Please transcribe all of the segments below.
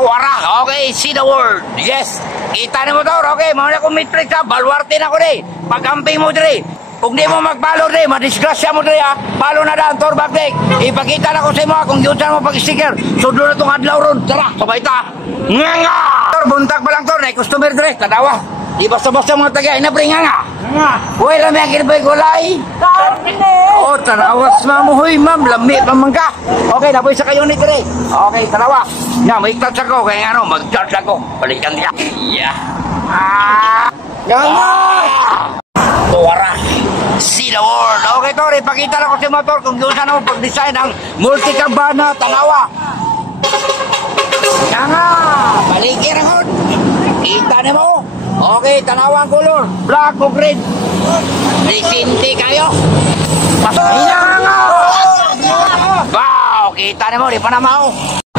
Tuwara, okay, see the word. Yes. Kita ni motor, okay, mga na kumitrik sa baluarte na ko rin. Pagkamping mo rin. Kung di mo magpalo rin, madisgrasya mo rin ha. Palo na daan, tour back deck. Ipakita na ko sa mga kung yun mo pag-sticker. Sudo na itong adlaw ron. Tara, sabay ta. Nga! Tor, buntak pa lang tor, na customer dire, tadawa. Di basta-basta mga tagay na pre, nga. Uy, lami ang kinabay gulay. Oo, tanawas mo, huy, ma'am, lami pa man ka. Okay, napoy sa kayo ni dire. Okay, tanawa. Nga, may touch ako, kaya ano, mag-charge ako. Balikan niya. Yeah. Nga! Tuwara. See the world. Okay, Tor, ipakita na ko si motor kung doon saan ako pag-design ng multi-cabana, tanawa. Nga nga, balikir ako. Kita na mo. Okay, tanawa ang color. Black o green. Resinte kayo. Nga nga. Wow, kita na mo, di pa na mao.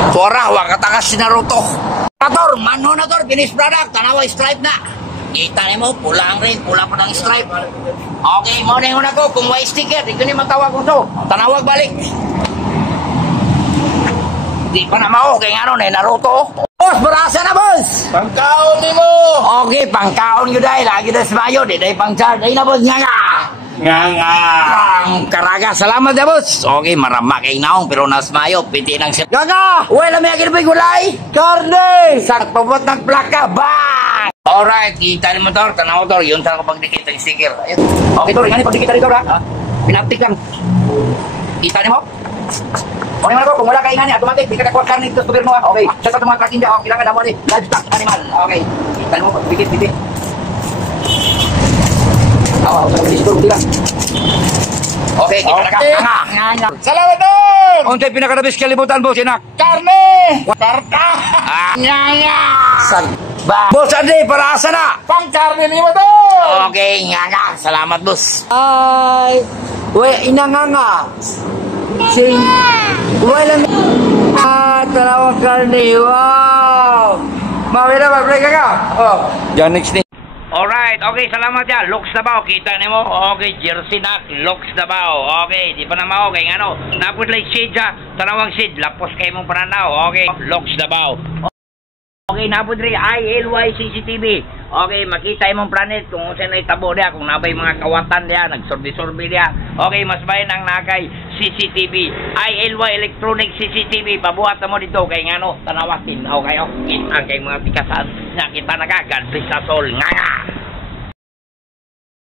Tuwara, wakatakas si Naruto. Tor, manho na Tor, finish product, tanawa stripe na. Kita niyo mo, pula ang rin, pula pa ng stripe. Okay, mo na yung una ko, kung may sticker, di ko ni matawag ko to. Tanawag balik. Di pa na mao, kaya nga nun, Naruto. Boss, barasa na, boss! Pangkaon ni mo! Okay, pangkaon nyo dahil, lagi na smayo, di dahil pang-charge. Ay na, boss, nga nga! Nga nga! Ang karaga, salamat na, boss. Okay, marama kay naong, pero nasmayo, piti ng sir. Nga nga! Uy, lamig ang kinabay gulay! Karne! Sakpabot ng plaka, bang! Alright, kita ni motor, tanaw Tor, yun saan ko pagdikit ng sticker. Ayun. Okay Tor, ingani pagdikit rin Tor ha. Pinaptik lang. Kita ni mo? Okay man ako, kung wala ka ingani, automatic, di ka nakuha karne dito sa gobyerno ha. Okay, sa mga tracking dyan, okay, kailangan damo ni livestock animal. Okay, kita ni mo, pagdikit. Oo, siguro lang. Okay, kita na ka. Salamat doon! Untay pinakadabis kalibutan, boss, inak. Karne! Karta! Nga! San? Ba? Boss, ade, para asa na? Pangkarne ni mo doon! Okay, nga. Salamat, boss. Ay, we inanganga. Sing, wala talawang karne. Wow. Mawira ba, break ka? Oh. Yan, next day. Alright, okay, salamat ya. Looks na ba? Kita niyo mo? Okay, jersey na. Looks na ba? Okay, di pa na mao. Okay, ano? Napod like shade ha. Tanawang shade. Lapos kayo mong pananaw. Okay, looks na ba? Okay, napod rin ILY CCTV. Okay, makita yung mong planet kung saan ay tabo niya, kung nabay mga kawatan niya, nagsorbi-sorbi niya. Okay, mas bayan ang nakay CCTV. ILY Electronic CCTV. Pabuhat na mo dito kay nga no, tanawasin. Okay, okay, ang kay mga tikasan. Nakita na ka, God bless us all. Nga nga!